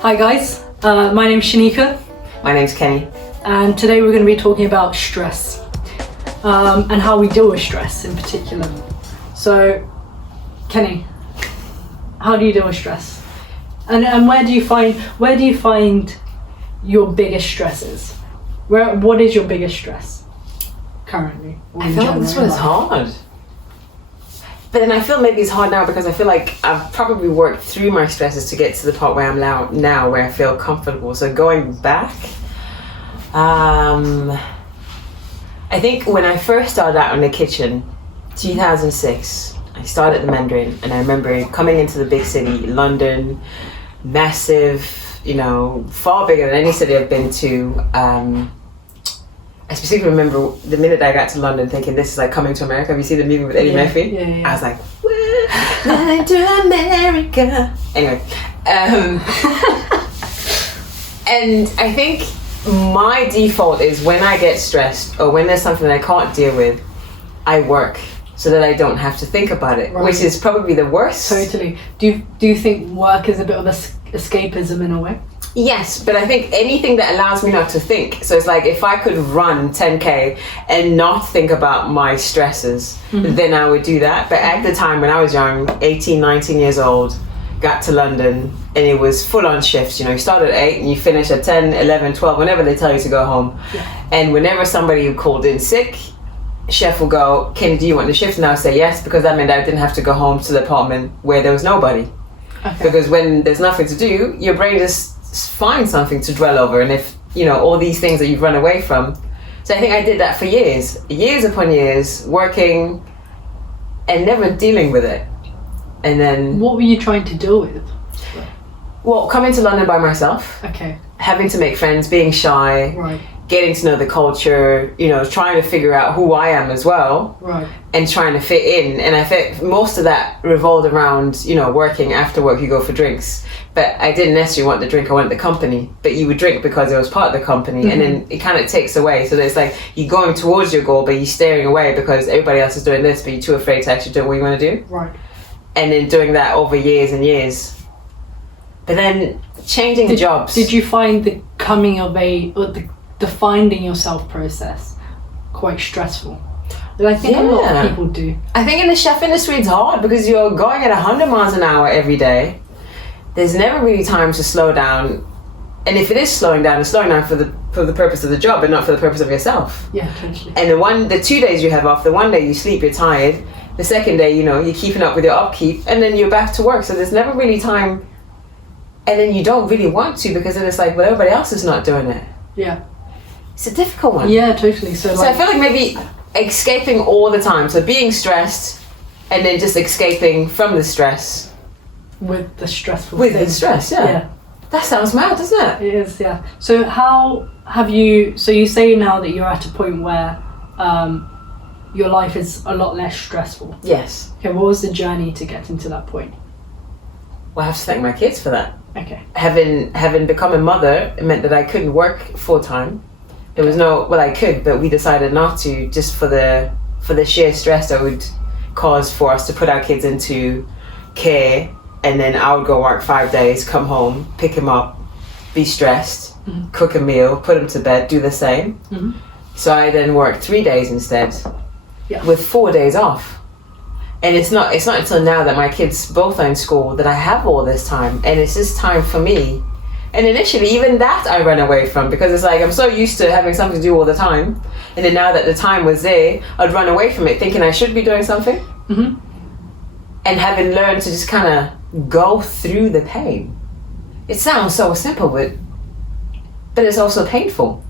Hi guys, my name's Shanika. My name's Kenny. And today we're going to be talking about stress and how we deal with stress in particular. So, Kenny, how do you deal with stress? And where do you find your biggest stresses? What is your biggest stress currently? I feel like this one is hard. But then I feel maybe it's hard now because I feel like I've probably worked through my stresses to get to the part where I'm now where I feel comfortable. So going back, I think when I first started out in the kitchen, 2006, I started at the Mandarin, and I remember coming into the big city, London, massive, far bigger than any city I've been to. I specifically remember the minute I got to London thinking, this is like coming to America. Have you seen the movie with Eddie Murphy? Yeah. I was like, flying to America. Anyway, and I think my default is when I get stressed or when there's something I can't deal with, I work so that I don't have to think about it, which is probably the worst. Totally. Do you think work is a bit of escapism in a way? Yes, but I think anything that allows me not to think. So it's like if I could run 10K and not think about my stresses, then I would do that. But at the time when I was young, 18, 19 years old, got to London and it was full on shifts. You start at 8 and you finish at 10, 11, 12, whenever they tell you to go home. Yeah. And whenever somebody called in sick, chef will go, Kenny, do you want the shift? And I would say yes, because that meant I didn't have to go home to the apartment where there was nobody. Okay. Because when there's nothing to do, your brain just find something to dwell over, and if all these things that you've run away from. So I think I did that for years upon years, working and never dealing with it. And then what were you trying to deal with? Well, coming to London by myself, having to make friends, being shy, right, getting to know the culture, trying to figure out who I am as well, right, and trying to fit in. And I think most of that revolved around working. After work you go for drinks, but I didn't necessarily want the drink, I wanted the company. But you would drink because it was part of the company, and then it kind of takes away. So it's like you're going towards your goal, but you're staring away because everybody else is doing this, but you're too afraid to actually do what you want to do. Right. And then doing that over years and years. But then changing jobs. Did you find the coming of the finding yourself process quite stressful? But I think a lot of people do. I think in the chef industry it's hard because you're going at 100 miles an hour every day. There's never really time to slow down, and if it is slowing down, it's slowing down for the purpose of the job and not for the purpose of yourself. Yeah, totally. And the 2 days you have off, the one day you sleep, you're tired. The second day, you're keeping up with your upkeep, and then you're back to work. So there's never really time, and then you don't really want to because then it's like, well, everybody else is not doing it. Yeah. It's a difficult one. Yeah, totally. So I feel like maybe escaping all the time. So being stressed and then just escaping from the stress. With the stressful With thing. the stress, yeah. That sounds mad, doesn't it? It is, yeah. So how have you, so you say now that you're at a point where your life is a lot less stressful. Yes. Okay, what was the journey to getting to that point? Well, I have to thank my kids for that. Okay. Having become a mother, it meant that I couldn't work full time. There was I could, but we decided not to, just for the sheer stress that would cause for us to put our kids into care, and then I would go work 5 days, come home, pick him up, be stressed, cook a meal, put him to bed, do the same. So I then worked 3 days instead, with 4 days off. And it's not until now that my kids both are in school that I have all this time, and it's just time for me. And initially, even that I ran away from because it's like I'm so used to having something to do all the time, and then now that the time was there, I'd run away from it thinking I should be doing something. And having learned to just kind of go through the pain. It sounds so simple, but it's also painful.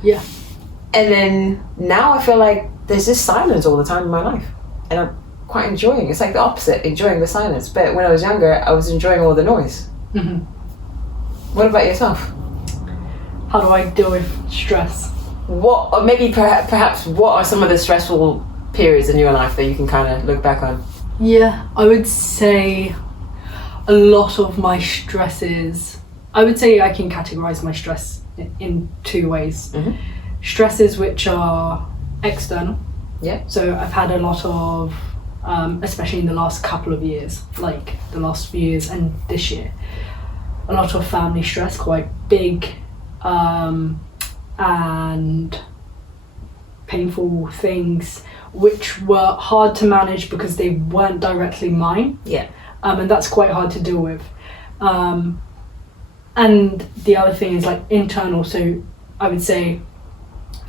Yeah. And then now I feel like there's just silence all the time in my life, and I'm quite enjoying. It's like the opposite, enjoying the silence. But when I was younger, I was enjoying all the noise. What about yourself? How do I deal with stress? What, or maybe perhaps what are some of the stressful periods in your life that you can kind of look back on? Yeah, I would say a lot of my stresses, I would say I can categorize my stress in two ways. Stresses which are external. Yeah. So I've had a lot of, especially in the last couple of years, like the last few years and this year, a lot of family stress, quite big and painful things, which were hard to manage because they weren't directly mine. Yeah. And that's quite hard to deal with. And the other thing is like internal. So I would say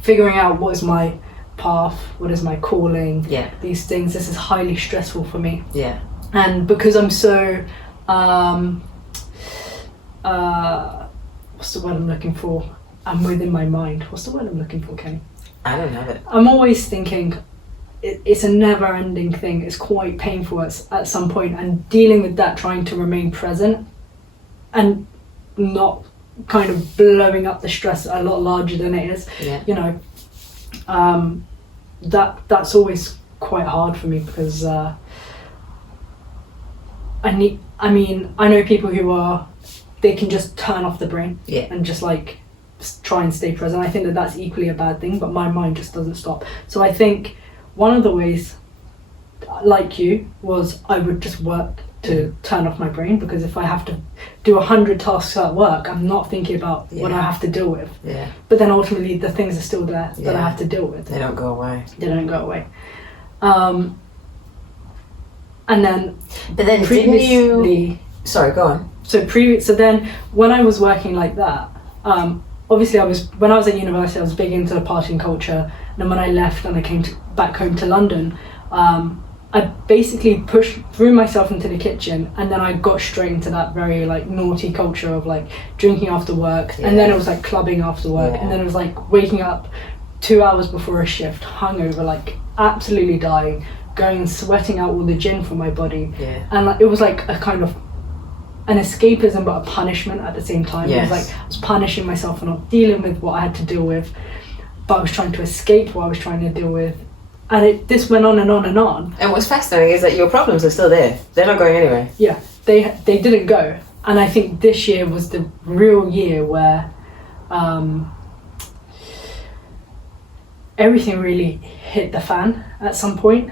figuring out what is my path, what is my calling, these things. This is highly stressful for me. Yeah. And because I'm so, what's the word I'm looking for? I'm within my mind. What's the word I'm looking for, Kenny? I don't know it. I'm always thinking it's a never-ending thing. It's quite painful at some point, and dealing with that, trying to remain present and not kind of blowing up the stress a lot larger than it is. Yeah. You know, that's always quite hard for me because I know people who they can just turn off the brain and just like try and stay present. I think that's equally a bad thing, but my mind just doesn't stop. So I think one of the ways, like you, was I would just work to turn off my brain, because if I have to do 100 tasks at work, I'm not thinking about what I have to deal with. Yeah. But then ultimately the things are still there that I have to deal with. They don't go away. And then previously, sorry, go on. So then when I was working like that, obviously when I was at university, I was big into the partying culture. And then when I left and I came back home to London, I basically threw myself into the kitchen, and then I got straight into that very like naughty culture of like drinking after work, and then it was like clubbing after work, and then it was like waking up 2 hours before a shift, hungover, like absolutely dying, going and sweating out all the gin from my body, and like it was like a kind of an escapism but a punishment at the same time. It was like I was punishing myself for not dealing with what I had to deal with, but I was trying to escape what I was trying to deal with. And this went on and on and on. And what's fascinating is that your problems are still there. They're not going anywhere. Yeah, they didn't go. And I think this year was the real year where everything really hit the fan at some point.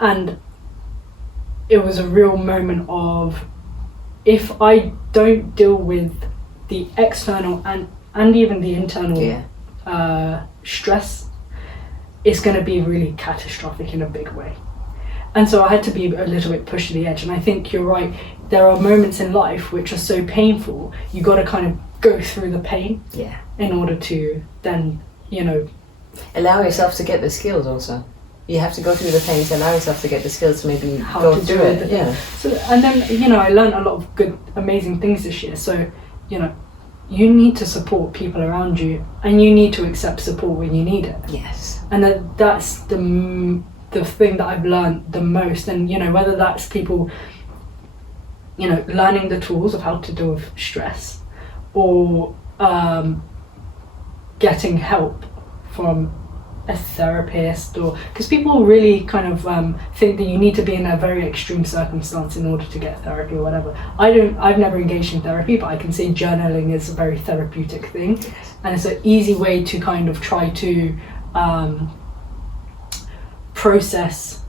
And it was a real moment of, if I don't deal with the external and even the internal stress, it's going to be really catastrophic in a big way. And so I had to be a little bit pushed to the edge. And I think you're right, there are moments in life which are so painful, you got to kind of go through the pain in order to then, allow yourself to get the skills also. You have to go through the pain to allow yourself to get the skills to maybe go through it. So, and then, I learned a lot of good, amazing things this year. So, you need to support people around you, and you need to accept support when you need it. Yes. And that's the thing that I've learned the most. And whether that's people learning the tools of how to deal with stress, or getting help from a therapist, or because people really kind of think that you need to be in a very extreme circumstance in order to get therapy or whatever. I've never engaged in therapy, but I can say journaling is a very therapeutic thing, and it's an easy way to kind of try to process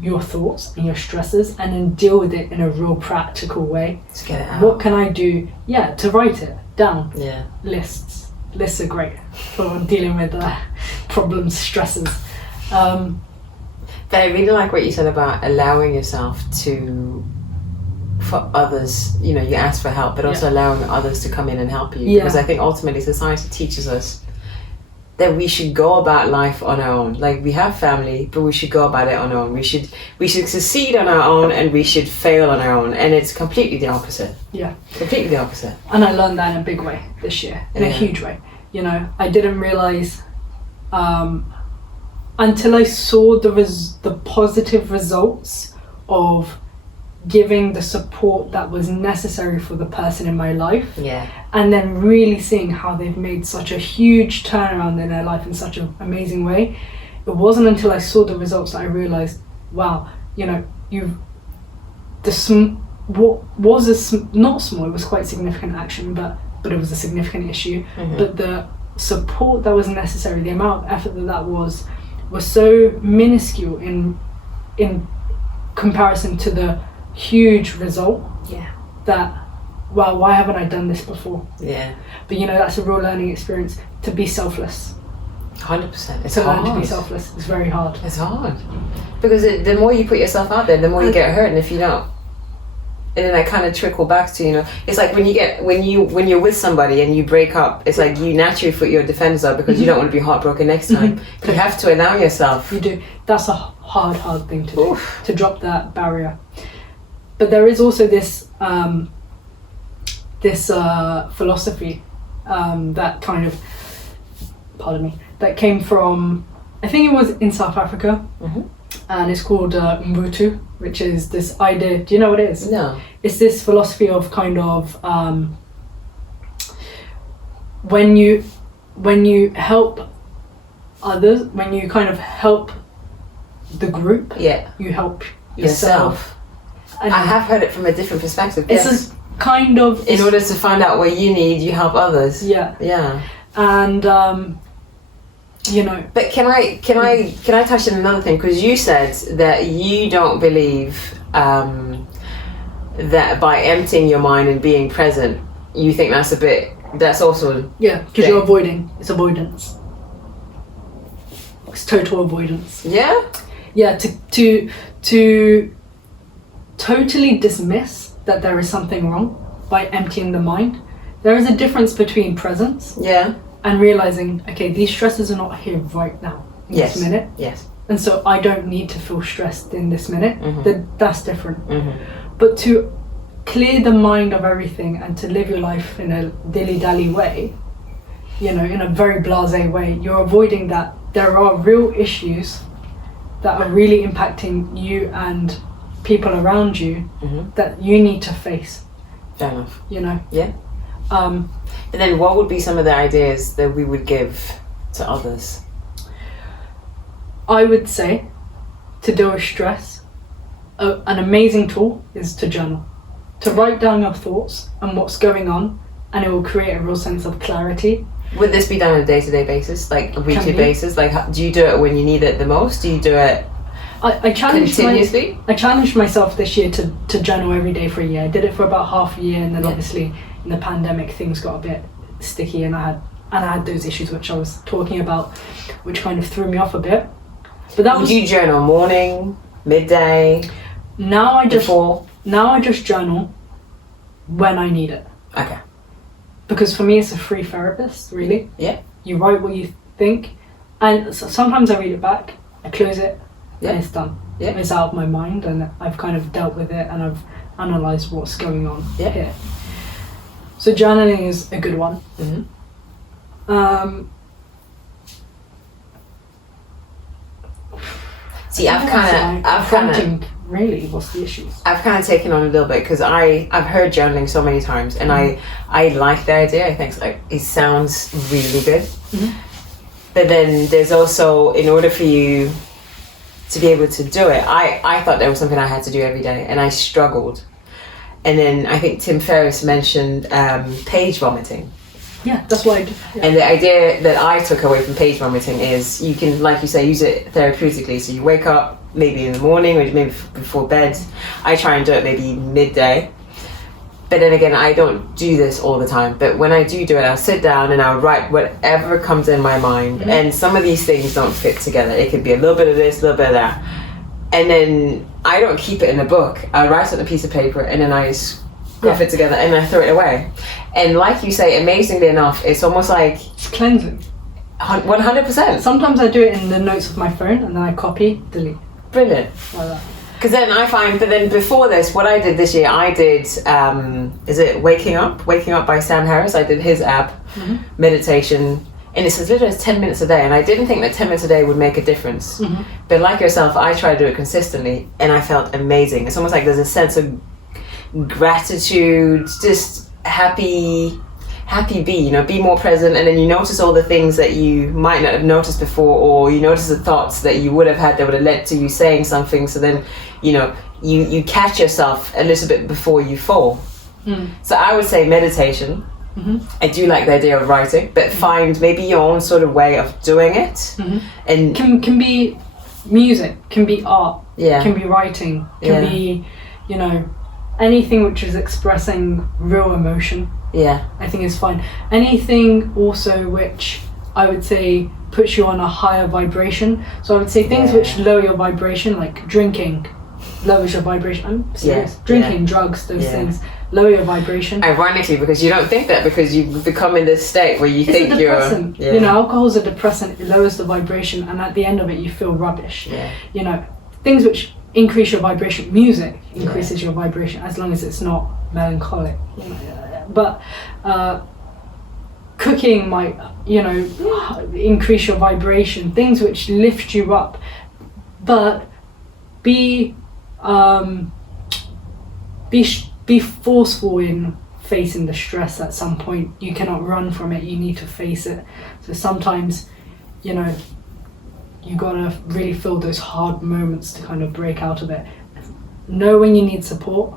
your thoughts and your stresses, and then deal with it in a real practical way. To get it out. What can I do? To write it down. Lists are great for dealing with problems, stresses. But I really like what you said about allowing yourself for others, you ask for help, but also allowing others to come in and help you. Because I think ultimately society teaches us that we should go about life on our own. Like, we have family, but we should go about it on our own. We should succeed on our own, and we should fail on our own. And it's completely the opposite. Yeah. Completely the opposite. And I learned that in a big way this year, in a huge way. I didn't realize until I saw the positive results of giving the support that was necessary for the person in my life, and then really seeing how they've made such a huge turnaround in their life in such an amazing way. It wasn't until I saw the results that I realized, wow, not small, it was quite significant action, but it was a significant issue. But the support that was necessary, the amount of effort that was so minuscule in comparison to the huge result that wow, why haven't I done this before? Yeah. But you know, that's a real learning experience, to be selfless. 100%. It's To hard. learn to be selfless is very hard. It's hard. Because the more you put yourself out there, the more you get hurt, and if you don't, and then I kind of trickle back to, you know, it's like when you're with somebody and you break up, it's like you naturally put your defenders up because you don't want to be heartbroken next time. You have to allow yourself. You do. That's a hard thing to do, to drop that barrier. But there is also this philosophy that kind of, pardon me, that came from, I think it was in South Africa, and it's called Ubuntu, which is this idea. Do you know what it is? No. It's this philosophy of kind of when you help others, when you kind of help the group, you help yourself. And I have heard it from a different perspective. It's yes. a kind of, in order to find out what you need, you help others. Yeah. And you know. But can I touch on another thing? Because you said that you don't believe that by emptying your mind and being present, you think that's also because you're avoiding. It's avoidance. It's total avoidance. Yeah, to totally dismiss that there is something wrong by emptying the mind. There is a difference between presence and realizing, okay, these stresses are not here right now, in this minute. Yes. And so I don't need to feel stressed in this minute. That's different. But to clear the mind of everything and to live your life in a dilly-dally way, you know, in a very blasé way, you're avoiding that. There are real issues that are really impacting you and people around you that you need to face. Fair enough. You know? Yeah. And then what would be some of the ideas that we would give to others? I would say, to deal with stress, an amazing tool is to journal. To write down your thoughts and what's going on, and it will create a real sense of clarity. Would this be done on a day-to-day basis, like a weekly basis? Like, do you do it when you need it the most? Do you do it I challenged continuously? I challenged myself this year to journal every day for a year. I did it for about half a year, and then obviously in the pandemic things got a bit sticky, and I had those issues which I was talking about, which kind of threw me off a bit. But that Would you journal morning, midday? Now I just journal when I need it. Okay. Because for me it's a free therapist, really. Yeah. You write what you think, and sometimes I read it back, I close it, and it's done. Yeah. It's out of my mind, and I've kind of dealt with it, and I've analysed what's going on here. So journaling is a good one. See, I've kind of really, what's the issues? I've kind of taken on a little bit because I've heard journaling so many times, and I like the idea. I think it sounds really good. But then there's also, in order for you to be able to do it, I thought there was something I had to do every day, and I struggled. And then I think Tim Ferriss mentioned page vomiting. Yeah, that's what I do. Yeah. And the idea that I took away from page vomiting is you can, like you say, use it therapeutically. So you wake up maybe in the morning or maybe before bed. I try and do it maybe midday. But then again, I don't do this all the time. But when I do it, I'll sit down and I'll write whatever comes in my mind. And some of these things don't fit together. It could be a little bit of this, a little bit of that. And then I don't keep it in a book. I write it on a piece of paper and then I just gruff it together and I throw it away. And like you say, amazingly enough, it's almost like... It's cleansing. 100%. Sometimes I do it in the notes of my phone and then I copy, delete. Brilliant. Like that. Because then I find, but then before this, what I did this year, I did, is it Waking Up? Waking Up by Sam Harris. I did his app, meditation, and it's as little as 10 minutes a day. And I didn't think that 10 minutes a day would make a difference. But like yourself, I try to do it consistently, and I felt amazing. It's almost like there's a sense of gratitude, just happy be more present, and then you notice all the things that you might not have noticed before, or you notice the thoughts that you would have had that would have led to you saying something, so then you catch yourself a little bit before you fall. So I would say meditation. I do like the idea of writing, but find maybe your own sort of way of doing it. And can be music, can be art, can be writing, can be anything which is expressing real emotion, Yeah. I think is fine. Anything also which I would say puts you on a higher vibration. So I would say things which lower your vibration, like drinking, lowers your vibration. I'm serious. Yeah. Drinking, drugs, those things lower your vibration. Ironically, because you don't think that, because you become in this state where you It's think a depressant. you're. You know, alcohol is a depressant. It lowers the vibration, and at the end of it, you feel rubbish. Yeah. You know, things which increase your vibration. Music increases your vibration as long as it's not melancholic. You know, but cooking might, you know, increase your vibration. Things which lift you up, but be forceful in facing the stress. At some point, you cannot run from it. You need to face it. So sometimes, you know, you gotta really feel those hard moments to kind of break out of it. Know when you need support.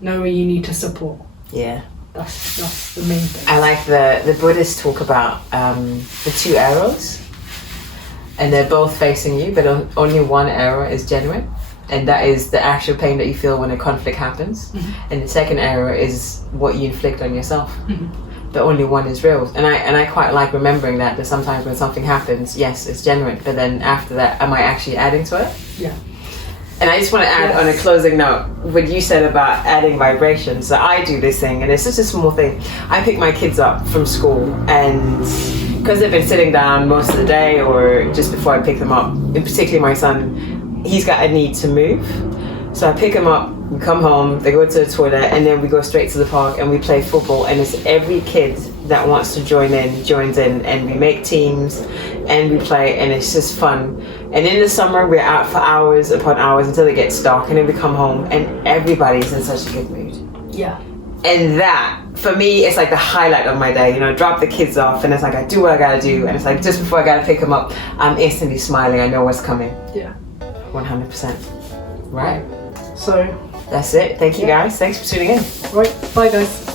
Know when you need to support. Yeah. That's the main thing. I like the Buddhists talk about the two arrows, and they're both facing you, but only one arrow is genuine, and that is the actual pain that you feel when a conflict happens. And the second arrow is what you inflict on yourself. But only one is real, and I quite like remembering that sometimes when something happens, yes, it's genuine, but then after that, am I actually adding to it? Yeah. And I just want to add on a closing note what you said about adding vibrations. So I do this thing, and it's just a small thing. I pick my kids up from school, and because they've been sitting down most of the day, or just before I pick them up, and particularly my son, he's got a need to move. So I pick him up, we come home, they go to the toilet, and then we go straight to the park and we play football. And it's every kid that wants to joins in, and we make teams and we play, and it's just fun. And in the summer, we're out for hours upon hours until it gets dark, and then we come home and everybody's in such a good mood. Yeah. And that, for me, it's like the highlight of my day. You know, drop the kids off, and it's like I do what I gotta do, and it's like just before I gotta pick them up, I'm instantly smiling. I know what's coming. Yeah. 100%. Right. So That's it. Thank you guys. Thanks for tuning in. right. Bye guys.